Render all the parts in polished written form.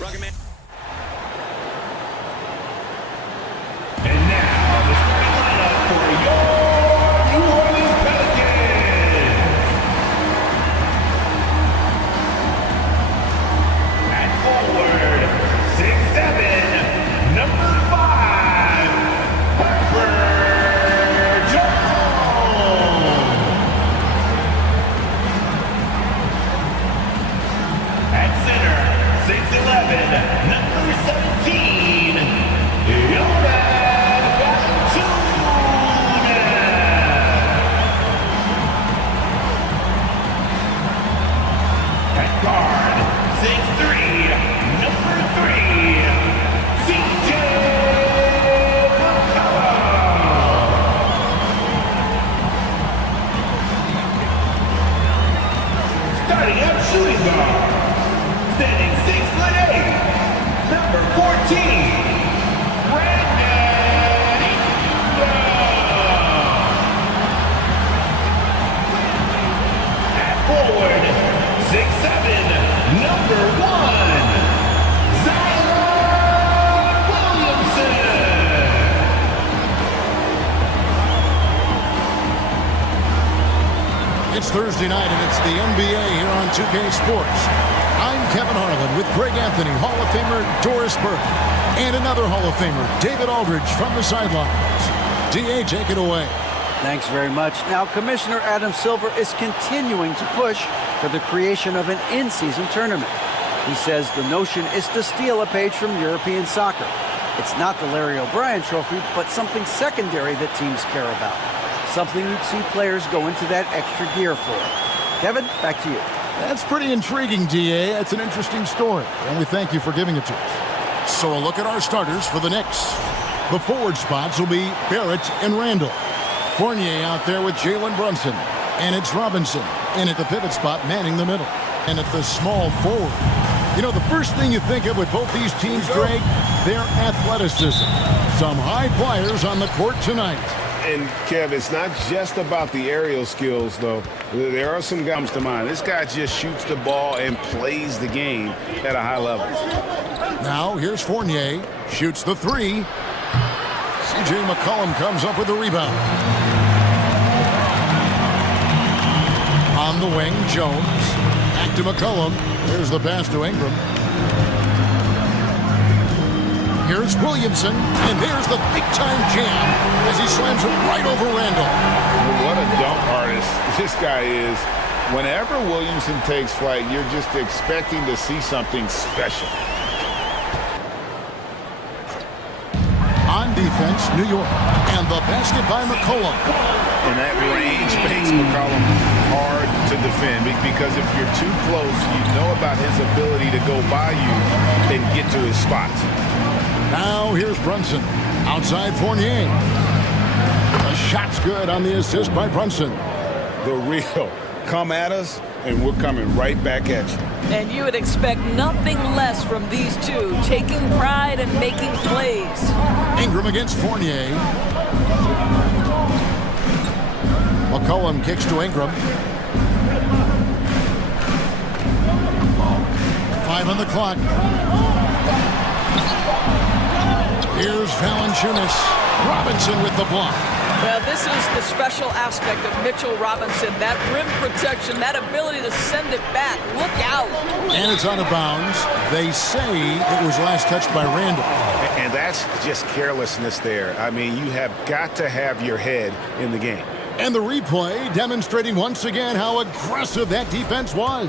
Rocket Man. And now, the starting lineup for your New Orleans Pelicans. At forward, 6'7", number 5, Herbert Jones. At center, 6'11", number 17, Jonas Valanciunas. At guard, 6'3", number 3, CJ McCollum. Starting up shooting guard, standing 6'8", number 14, Randle. At forward, 6'7", number 1, Williamson. It's Thursday night, and it's the NBA here on 2K Sports. I'm Kevin Harlan with Greg Anthony, Hall of Famer Doris Burke, and another Hall of Famer, David Aldridge, from the sidelines. D.A., take it away. Thanks very much. Now, Commissioner Adam Silver is continuing to push for the creation of an in-season tournament. He says the notion is to steal a page from European soccer. It's not the Larry O'Brien Trophy, but something secondary that teams care about. Something you'd see players go into that extra gear for. Kevin, back to you. That's pretty intriguing, D.A. That's an interesting story, and we thank you for giving it to us. So a look at our starters for the Knicks. The forward spots will be Barrett and Randle. Fournier out there with Jalen Brunson. And it's Robinson in at the pivot spot, manning the middle. And at the small forward. You know, the first thing you think of with both these teams, Greg, their athleticism. Some high flyers on the court tonight. And, Kev, it's not just about the aerial skills, though. There are some guys to mind. This guy just shoots the ball and plays the game at a high level. Now, here's Fournier. Shoots the three. C.J. McCollum comes up with the rebound. On the wing, Jones. Back to McCollum. There's the pass to Ingram. Here's Williamson, and there's the big-time jam as he slams it right over Randle. What a dunk artist this guy is. Whenever Williamson takes flight, you're just expecting to see something special. On defense, New York, and the basket by McCollum. And that range makes McCollum hard to defend because if you're too close, you know about his ability to go by you and get to his spots. Now here's Brunson. Outside Fournier. The shot's good on the assist by Brunson. The real. Come at us, and we're coming right back at you. And you would expect nothing less from these two, taking pride and making plays. Ingram against Fournier. McCollum kicks to Ingram. 5 on the clock. Here's Valanciunas. Robinson with the block. Well, this is the special aspect of Mitchell Robinson. That rim protection, that ability to send it back. Look out. And it's out of bounds. They say it was last touched by Randle. And that's just carelessness there. I mean, you have got to have your head in the game. And the replay demonstrating once again how aggressive that defense was.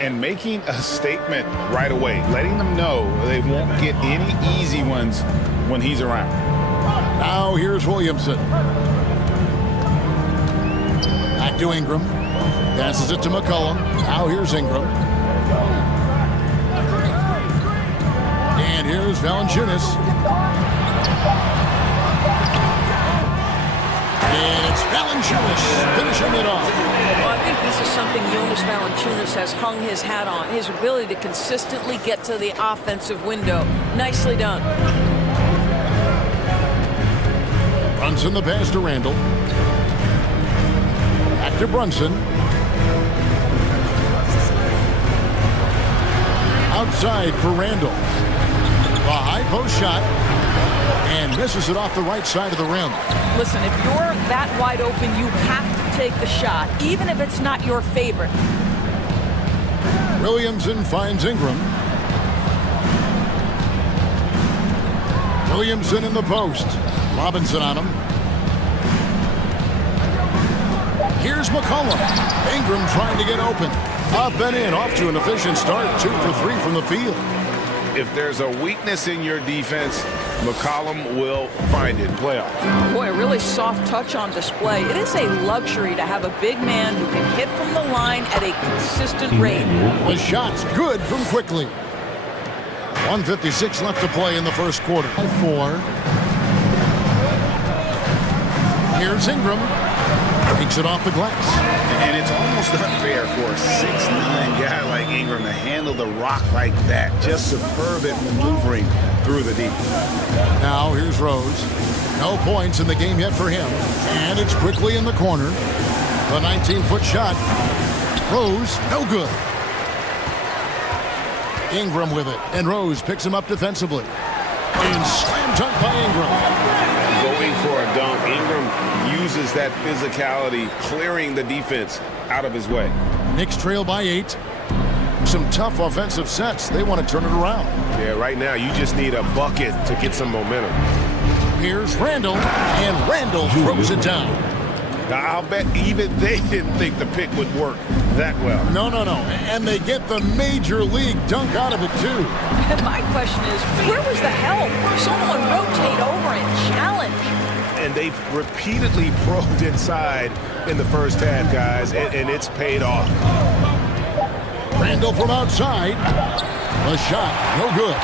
And making a statement right away, letting them know they won't get any easy ones when he's around. Now here's Williamson. Back to Ingram. Passes it to McCollum. Now here's Ingram. And here's Valanciunas. And it's Valanciunas finishing it off. Well, I think this is something Jonas Valanciunas has hung his hat on, his ability to consistently get to the offensive window. Nicely done. Brunson the pass to Randle. Back to Brunson. outside for Randle. The high post shot, and misses it off the right side of the rim. Listen, if you're that wide open, you have to take the shot, even if it's not your favorite. Williamson finds Ingram. Williamson in the post. Robinson on him. Here's McCollum. Ingram trying to get open. Up and in, off to an efficient start. 2 for 3 from the field. If there's a weakness in your defense, McCollum will find it in playoffs. Boy, a really soft touch on display. It is a luxury to have a big man who can hit from the line at a consistent rate. The shot's good from quickly. 1:56 left to play in the first quarter. 4. Here's Ingram. Takes it off the glass. And it's almost unfair for a 6'9" guy like Ingram to handle the rock like that. Just superb at maneuvering through the deep. Now here's Rose. No points in the game yet for him. And it's quickly in the corner. The 19-foot shot. Rose, no good. Ingram with it. And Rose picks him up defensively. And slam dunk by Ingram. Going for a dunk. Ingram uses that physicality, clearing the defense out of his way. Knicks trail by 8. Some tough offensive sets. They want to turn it around. Yeah, right now you just need a bucket to get some momentum. Here's Randle, and Randle throws it down. Now, I'll bet even they didn't think the pick would work that well. No. And they get the major league dunk out of it, too. And my question is, where was the help? Someone rotate over and challenge. And they've repeatedly probed inside in the first half, guys, and it's paid off. Randle from outside. The shot, no good.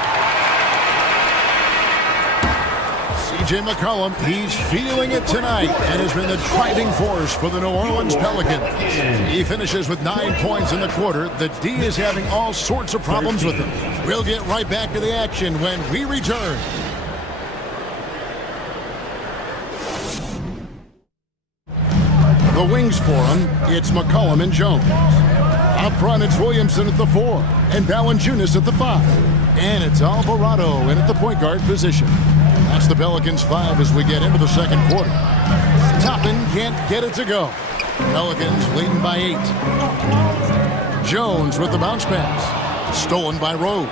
C.J. McCollum, he's feeling it tonight and has been the driving force for the New Orleans Pelicans. He finishes with 9 points in the quarter. The D is having all sorts of problems with him. We'll get right back to the action when we return. The wings for him, it's McCollum and Jones. Up front, it's Williamson at the 4 and Valanciunas at the 5. And it's Alvarado in at the point guard position. That's the Pelicans 5 as we get into the second quarter. Toppin can't get it to go. Pelicans leading by 8. Jones with the bounce pass. Stolen by Rose.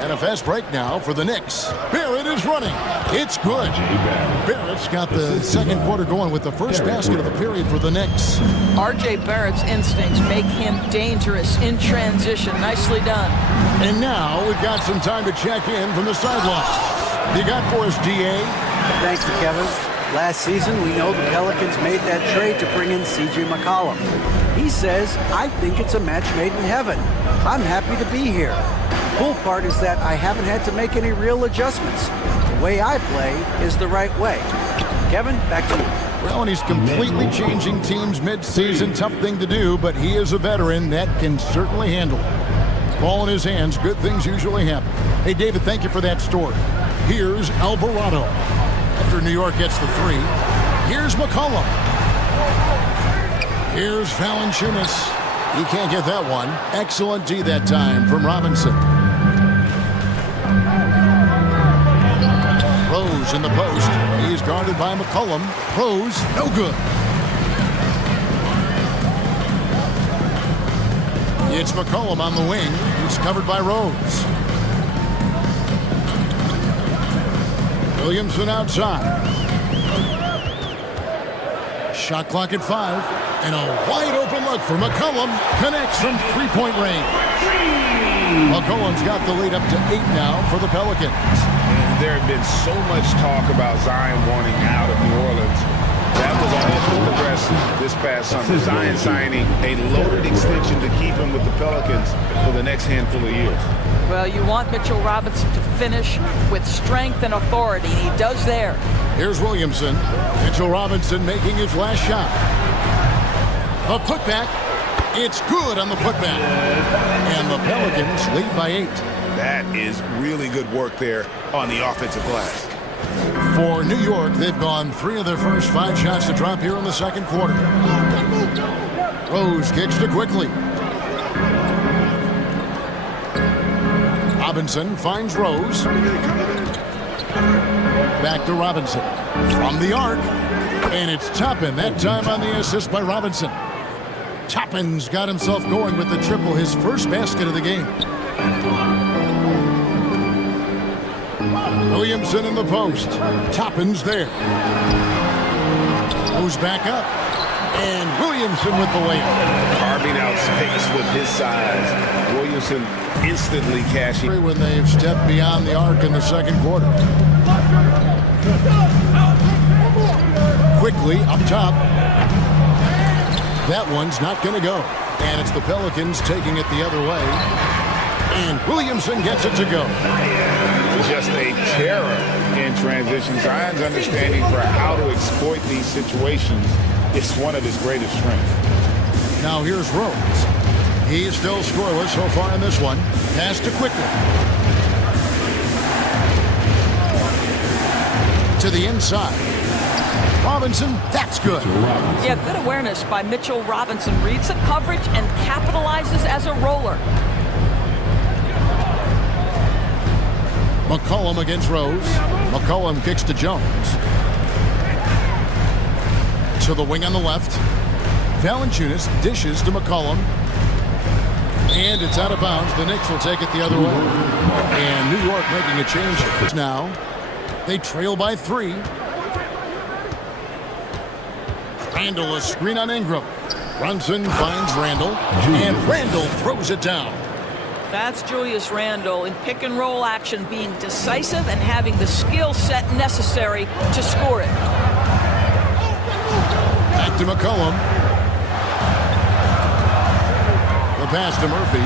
And a fast break now for the Knicks. Barrett is running. It's good. Barrett's got the second quarter going with the first basket of the period for the Knicks. R.J. Barrett's instincts make him dangerous in transition. Nicely done. And now we've got some time to check in from the sideline. You got for us, D.A.? Thanks to Kevin. Last season, we know the Pelicans made that trade to bring in C.J. McCollum. He says, I think it's a match made in heaven. I'm happy to be here. The cool part is that I haven't had to make any real adjustments. The way I play is the right way. Kevin, back to you. Well, and he's completely changing teams mid-season. Tough thing to do, but he is a veteran that can certainly handle it. Ball in his hands, good things usually happen. Hey, David, thank you for that story. Here's Alvarado. After New York gets the 3. Here's McCollum. Here's Valanciunas. He can't get that one. Excellent D that time from Robinson. Rose in the post. He's guarded by McCollum. Rose, no good. It's McCollum on the wing. He's covered by Rose. Williamson outside. Shot clock at 5. And a wide open look for McCollum. Connects from three-point range. McCollum's got the lead up to 8 now for the Pelicans. And there had been so much talk about Zion wanting out of New Orleans. That was all for the rest this past summer. Zion signing a loaded extension to keep him with the Pelicans for the next handful of years. Well, you want Mitchell Robinson to finish with strength and authority. He does there. Here's Williamson. Mitchell Robinson making his last shot. A putback. It's good on the putback. And the Pelicans lead by 8. That is really good work there on the offensive glass. For New York, they've gone 3 of their first 5 shots to drop here in the second quarter. Rose kicks to quickly. Robinson finds Rose. Back to Robinson. From the arc. And it's Toppin, that time on the assist by Robinson. Toppin's got himself going with the triple, his first basket of the game. Williamson in the post. Toppin's there. Goes back up. And Williamson with the layup. Carving out space with his size. Williamson instantly cashing. When they've stepped beyond the arc in the second quarter. Quickly up top. That one's not going to go. And it's the Pelicans taking it the other way. And Williamson gets it to go. Just a terror in transition. Zion's understanding for how to exploit these situations is one of his greatest strengths. Now here's Rose. He's still scoreless so far in this one. Pass to Quickly. To the inside. Robinson, that's good. Yeah, good awareness by Mitchell Robinson. Reads the coverage and capitalizes as a roller. McCollum against Rose. McCollum kicks to Jones. To the wing on the left. Valanciunas dishes to McCollum. And it's out of bounds. The Knicks will take it the other way. And New York making a change now. They trail by 3. Randle a screen on Ingram. Brunson finds Randle. And Randle throws it down. That's Julius Randle in pick and roll action, being decisive and having the skill set necessary to score it. Back to McCollum. The pass to Murphy.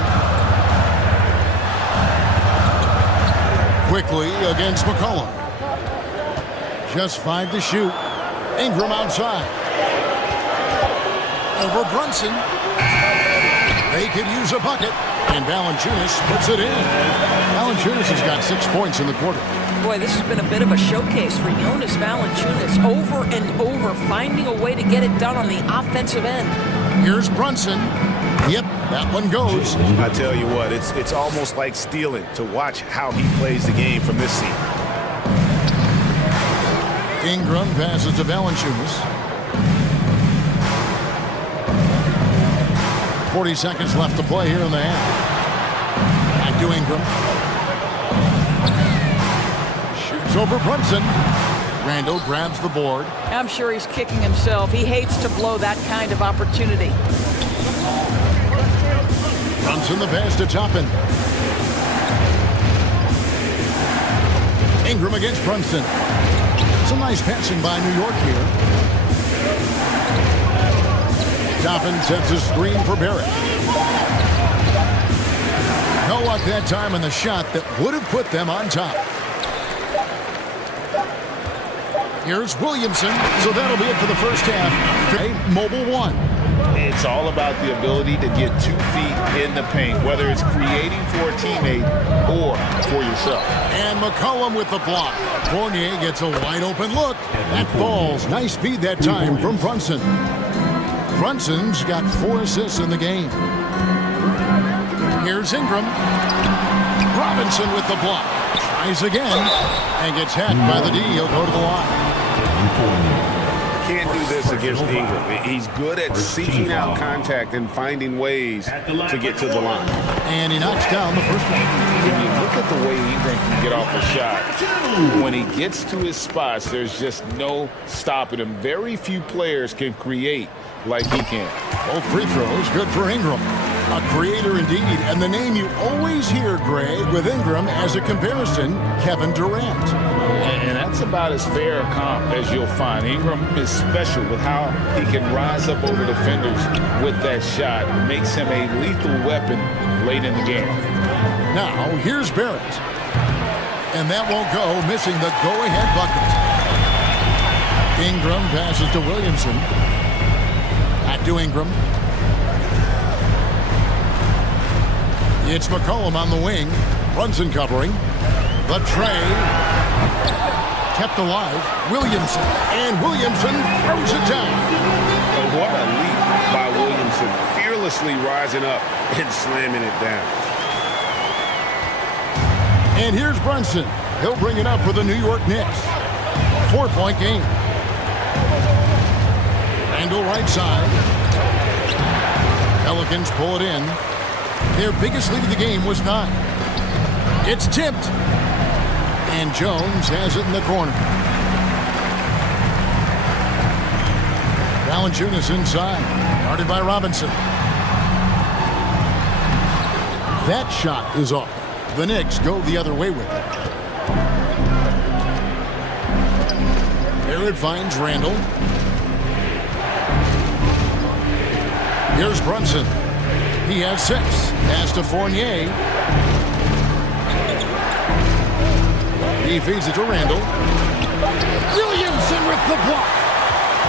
Quickly against McCollum. Just 5 to shoot. Ingram outside. Over Brunson. They could use a bucket. And Valanciunas puts it in. Valanciunas has got 6 points in the quarter. Boy, this has been a bit of a showcase for Jonas Valanciunas, over and over, finding a way to get it done on the offensive end. Here's Brunson. Yep, that one goes. I tell you what, it's almost like stealing to watch how he plays the game from this seat. Ingram passes to Valanciunas. 40 seconds left to play here in the half. Back to Ingram. Shoots over Brunson. Randle grabs the board. I'm sure he's kicking himself. He hates to blow that kind of opportunity. Brunson the pass to Toppin. Ingram against Brunson. Some nice passing by New York here. Toppin sets a screen for Barrett. No luck that time on the shot that would have put them on top. Here's Williamson, so that'll be it for the first half. Mobile 1. It's all about the ability to get 2 feet in the paint, whether it's creating for a teammate or for yourself. And McCollum with the block. Fournier gets a wide open look. That falls. Nice speed that time from Brunson. Brunson's got 4 assists in the game. Here's Ingram. Robinson with the block. Tries again and gets hacked by the D. He'll go to the line. Can't do this against Ingram. He's good at seeking out contact and finding ways to get to the line. And he knocks down the first one. When you look at the way Ingram can get off a shot, when he gets to his spots, there's just no stopping him. Very few players can create like he can. Both free throws good for Ingram. A creator indeed, and the name you always hear, Greg, with Ingram as a comparison, Kevin Durant. And that's about as fair a comp as you'll find. Ingram is special with how he can rise up over defenders with that shot. It makes him a lethal weapon late in the game. Now, here's Barrett. And that won't go, missing the go-ahead bucket. Ingram passes to Williamson. Back to Ingram. It's McCollum on the wing. Brunson covering. The tray. Kept alive. Williamson. And Williamson throws it down. Oh, what a leap by Williamson. Fearlessly rising up and slamming it down. And here's Brunson. He'll bring it up for the New York Knicks. 4-point game. Randle right side. Pelicans pull it in. Their biggest lead of the game was 9. It's tipped. And Jones has it in the corner. Valanciunas inside. Guarded by Robinson. That shot is off. The Knicks go the other way with it. Barrett finds Randle. Here's Brunson. He has 6. Pass to Fournier. He feeds it to Randle. Williamson with the block.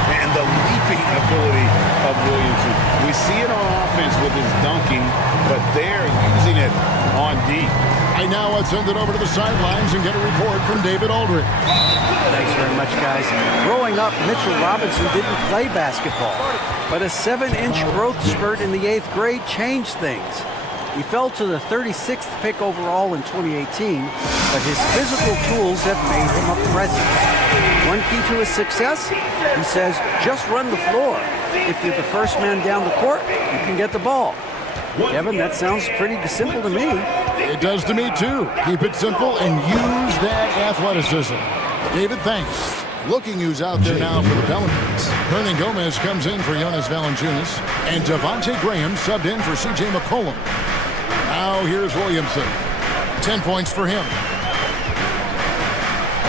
And the leaping ability of Williamson. We see it on offense with his dunking, but they're using it on D. Right now, let's send it over to the sidelines and get a report from David Aldridge. Thanks very much, guys. Growing up, Mitchell Robinson didn't play basketball, but a 7-inch growth spurt in the 8th grade changed things. He fell to the 36th pick overall in 2018, but his physical tools have made him a presence. One key to his success, he says, just run the floor. If you're the first man down the court, you can get the ball. Kevin, that sounds pretty simple to me. It does to me, too. Keep it simple and use that athleticism. David, thanks. Looking who's out there now for the Pelicans. Hernan Gomez comes in for Jonas Valanciunas, and Devontae Graham subbed in for C.J. McCollum. Now here's Williamson. 10 points for him.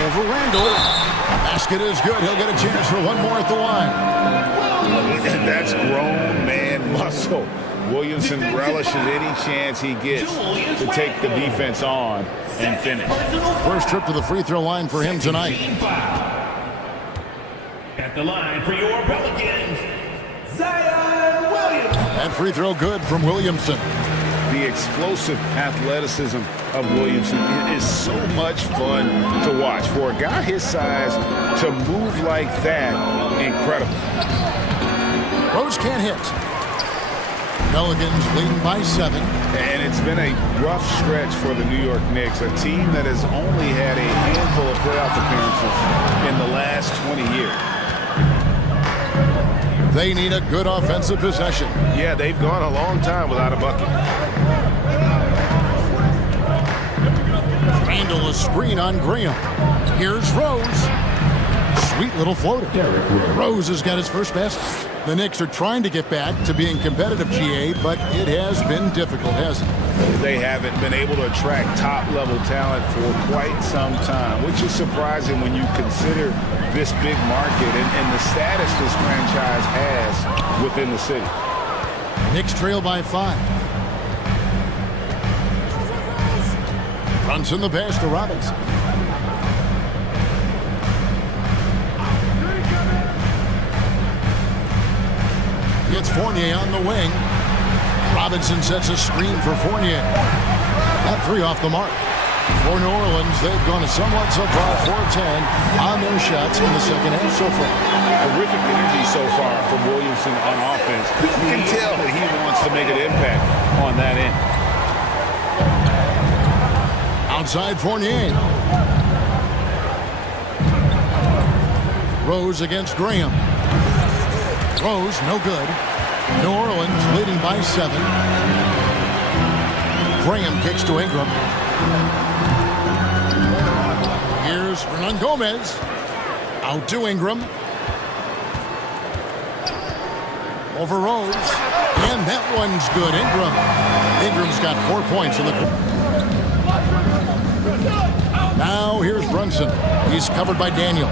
Over Randle. Basket is good. He'll get a chance for one more at the line. And that's grown man muscle. Williamson relishes any chance he gets to take the defense on and finish. First trip to the free throw line for him tonight. At the line for your Pelicans, Zion Williamson. That free throw good from Williamson. The explosive athleticism of Williamson is so much fun to watch. For a guy his size to move like that, incredible. Rose can't hit. Pelicans leading by 7. And it's been a rough stretch for the New York Knicks, a team that has only had a handful of playoff appearances in the last 20 years. They need a good offensive possession. Yeah, they've gone a long time without a bucket. Randle a screen on Graham. Here's Rose. Sweet little floater. Rose has got his first basket. The Knicks are trying to get back to being competitive, GA, but it has been difficult, hasn't it? They haven't been able to attract top-level talent for quite some time, which is surprising when you consider this big market and the status this franchise has within the city. Knicks trail by 5. Brunson the pass to Robinson. Gets Fournier on the wing. Robinson sets a screen for Fournier. That 3 off the mark. For New Orleans, they've gone somewhat so far 4-10 on their shots in the second half so far. Terrific energy so far from Williamson on offense. You can tell that he wants to make an impact on that end. Outside Fournier. Rose against Graham. Rose, no good. New Orleans leading by 7. Graham kicks to Ingram. Here's Hernan Gomez. Out to Ingram. Over Rose. And that one's good. Ingram's got 4 points in the quarter. Now here's Brunson. He's covered by Daniels.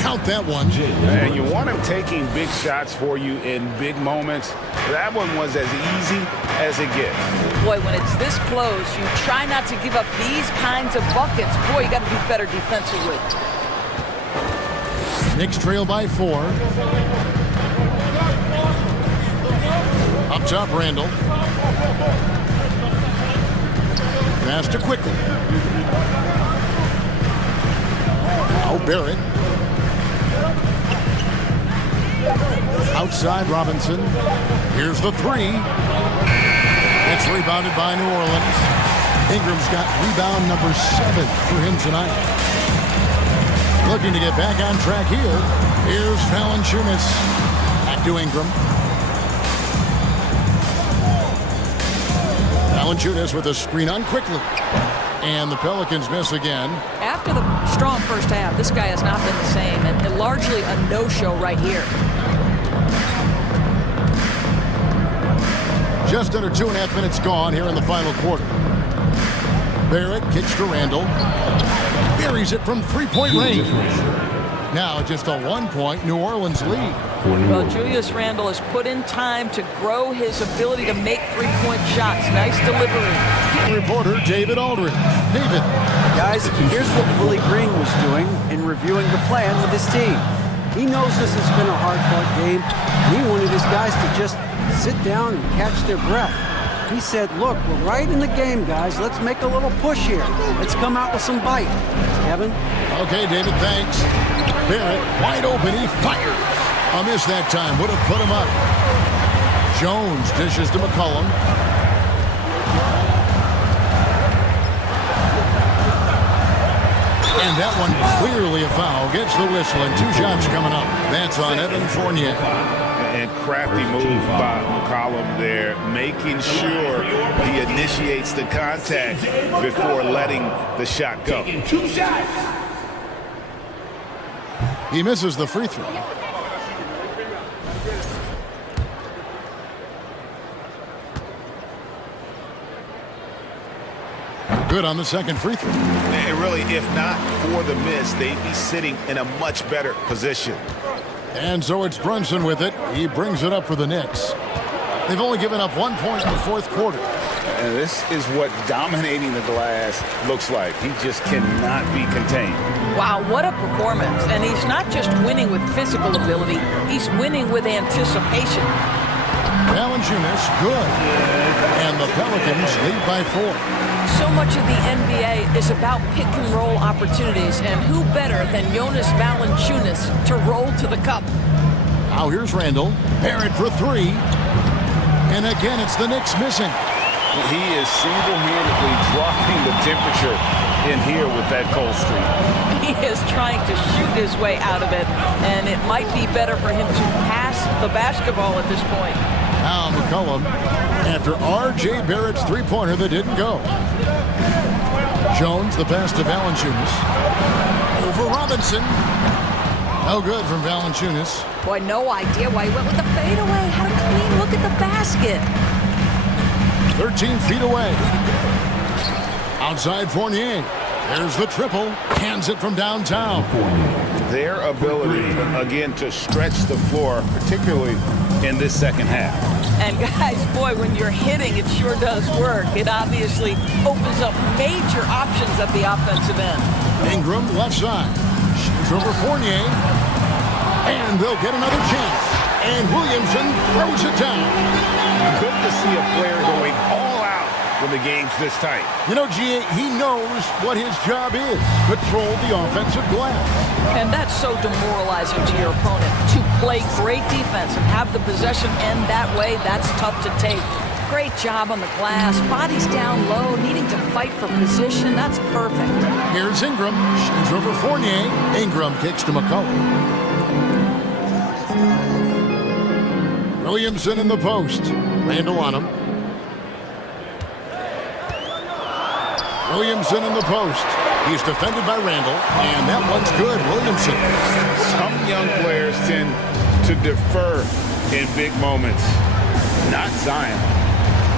Count that one. And you want him taking big shots for you in big moments. That one was as easy as it gets. Boy, when it's this close, you try not to give up these kinds of buckets. Boy, you got to be better defensively. Knicks trail by 4. Up top, Randle. Pass to Quickly. Now Barrett. Outside Robinson. Here's the 3. It's rebounded by New Orleans. Ingram's got rebound number 7 for him tonight. Looking to get back on track here. Here's Valanciunas. Back to Ingram. Valanciunas with a screen on quickly. And the Pelicans miss again. After the strong first half, this guy has not been the same, and largely a no-show right here. Just under 2.5 minutes gone here in the final quarter. Barrett kicks to Randle. Buries it from three-point range. Now just a 1-point New Orleans lead. Well, Julius Randle has put in time to grow his ability to make three-point shots. Nice delivery. Reporter David Aldridge. David. Guys, here's what Willie Green was doing in reviewing the plan with his team. He knows this has been a hard-fought game. He wanted his guys to just sit down and catch their breath. He said, look, we're right in the game, guys. Let's make a little push here. Let's come out with some bite. Kevin? Okay, David, thanks. Barrett, wide open, he fires. A miss that time, would have put him up. Jones dishes to McCollum. And that one clearly a foul. Gets the whistle, and 2 shots coming up. That's on Evan Fournier. And crafty move by McCollum there, making sure he initiates the contact before letting the shot go. 2 shots. He misses the free throw. Good on the second free throw. And really, if not for the miss, they'd be sitting in a much better position. And so it's Brunson with it. He brings it up for the Knicks. They've only given up 1 point in the fourth quarter. And this is what dominating the glass looks like. He just cannot be contained. Wow, what a performance. And he's not just winning with physical ability, he's winning with anticipation. Valanciunas, good. And the Pelicans lead by 4. So much of the NBA is about pick-and-roll opportunities, and who better than Jonas Valanciunas to roll to the cup? Now here's Randle. Barrett for 3. And again, it's the Knicks missing. He is single-handedly dropping the temperature in here with that cold streak. He is trying to shoot his way out of it, and it might be better for him to pass the basketball at this point. Now McCollum after R.J. Barrett's three-pointer that didn't go. Jones, the pass to Valanciunas. Over Robinson. No good from Valanciunas. Boy, no idea why he went with the fadeaway. Had a clean look at the basket. 13 feet away. Outside Fournier. There's the triple. Hands it from downtown. Their ability, again, to stretch the floor, particularly in this second half. And guys, boy, when you're hitting, it sure does work. It obviously opens up major options at the offensive end. Ingram, left side. Shoots over Fournier. And they'll get another chance. And Williamson throws it down. Good to see a player going all out when the game's this tight. You know, G.A., he knows what his job is. Control the offensive glass. And that's so demoralizing to your opponent. To play great defense and have the possession end that way, that's tough to take. Great job on the glass. Bodies down low, needing to fight for position. That's perfect. Here's Ingram. Shoots over Fournier. Ingram kicks to McCollum. Williamson in the post. Randle on him. Williamson in the post. He's defended by Randle, and that one's good. Williamson. Some young players tend to defer in big moments. Not Zion.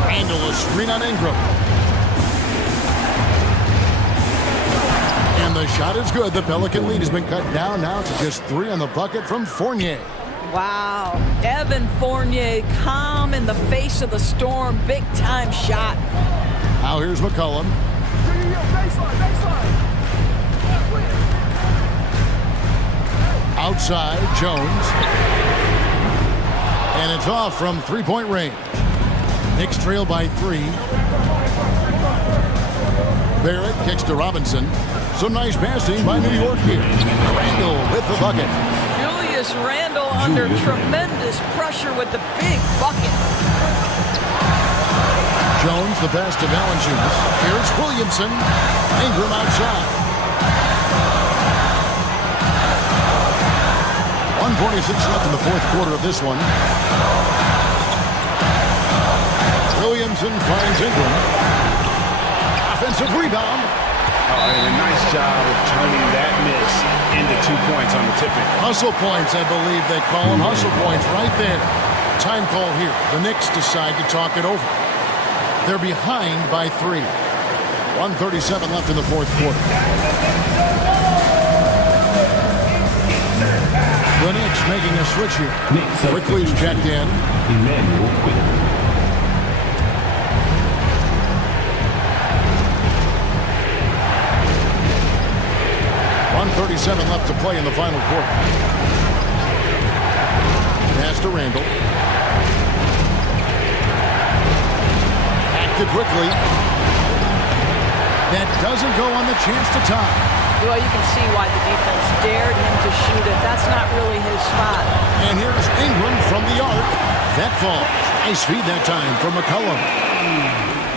Randle, a screen on Ingram. And the shot is good. The Pelican lead has been cut down now to just 3 on the bucket from Fournier. Wow. Evan Fournier, calm in the face of the storm. Big-time shot. Now here's McCollum. Outside, Jones. And it's off from three-point range. Knicks trail by 3. Barrett kicks to Robinson. Some nice passing by New York here. Randle with the bucket. Julius Randle under tremendous pressure with the big bucket. Jones, the pass to Valanciunas. Here's Williamson. Ingram outside. 1:46 left in the fourth quarter of this one. Williamson finds Ingram. Offensive rebound. And a nice job of turning that miss into 2 points on the tip-in. Hustle points, I believe they call them. Hustle points right there. Time call here. The Knicks decide to talk it over. They're behind by 3. 1:37 left in the fourth quarter. The Knicks making a switch here. Quickly's checked in. 1:37 left to play in the final quarter. Pass to Randle. Acted quickly. That doesn't go on the chance to tie. Well, you can see why the defense dared him to shoot it. That's not really his spot. And here's Ingram from the arc. That falls. Nice feed that time from McCollum.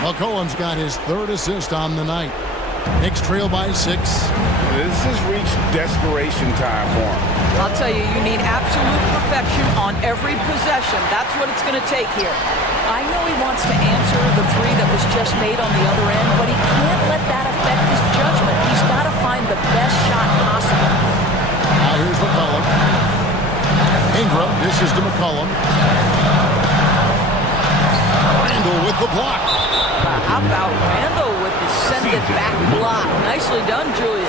McCollum's got his 3rd assist on the night. Knicks trail by 6. This has reached desperation time for him. I'll tell you, you need absolute perfection on every possession. That's what it's going to take here. I know he wants to answer the 3 that was just made on the other end, but he can't let that affect his judgment. He's got to find the best shot possible. Now here's McCollum. Ingram, this is to McCollum. Randle with the block. How about Randle with the send-it-back block? Nicely done, Julius.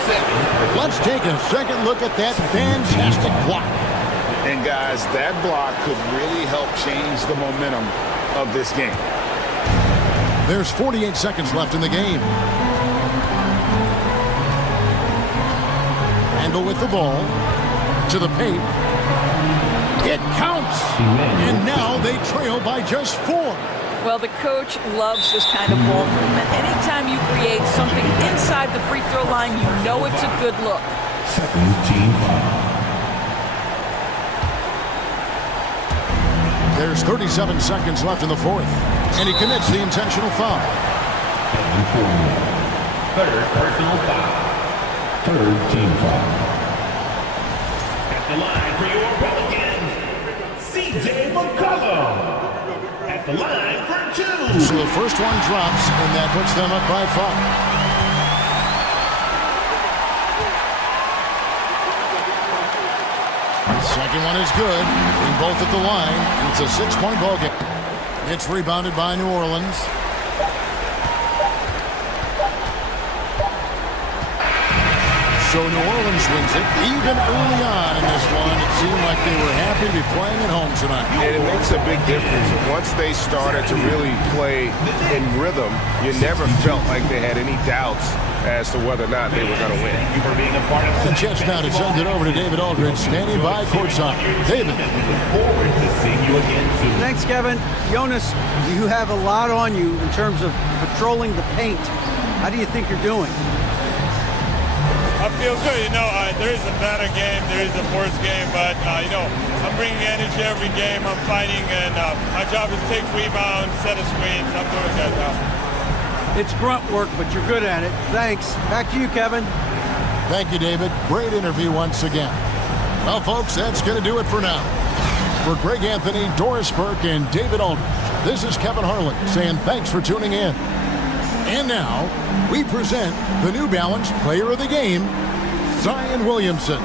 Let's take a second look at that fantastic block. And guys, that block could really help change the momentum of this game. There's 48 seconds left in the game. Randle with the ball. To the paint. It counts! And now they trail by just 4. Well, the coach loves this kind of ball movement. Anytime you create something inside the free throw line, you know it's a good look. There's 37 seconds left in the fourth. And he commits the intentional foul. 3rd personal foul. 3rd team foul. At the line for your Pelicans, C.J. McCollum. At the line for 2. So the first one drops, and that puts them up by 5. Second one is good. Being both at the line. And it's a 6-point ball game. It's rebounded by New Orleans. So New Orleans wins it. Even early on in this one, it seemed like they were happy to be playing at home tonight. And it makes a big difference. Once they started to really play in rhythm, you never felt like they had any doubts as to whether or not they were going to win. You for being a part of The chance now to send it over to David Aldridge, standing by courtside. David. Look forward to seeing you again soon. Thanks, Kevin. Jonas, you have a lot on you in terms of patrolling the paint. How do you think you're doing? I feel good. There is a better game, there is a worse game, but, I'm bringing energy every game. I'm fighting, and my job is take rebounds, set a screens. I'm doing that now. It's grunt work, but you're good at it. Thanks. Back to you, Kevin. Thank you, David. Great interview once again. Well, folks, that's going to do it for now. For Greg Anthony, Doris Burke, and David Aldridge, this is Kevin Harlan saying thanks for tuning in. And now, we present the New Balance Player of the Game, Zion Williamson.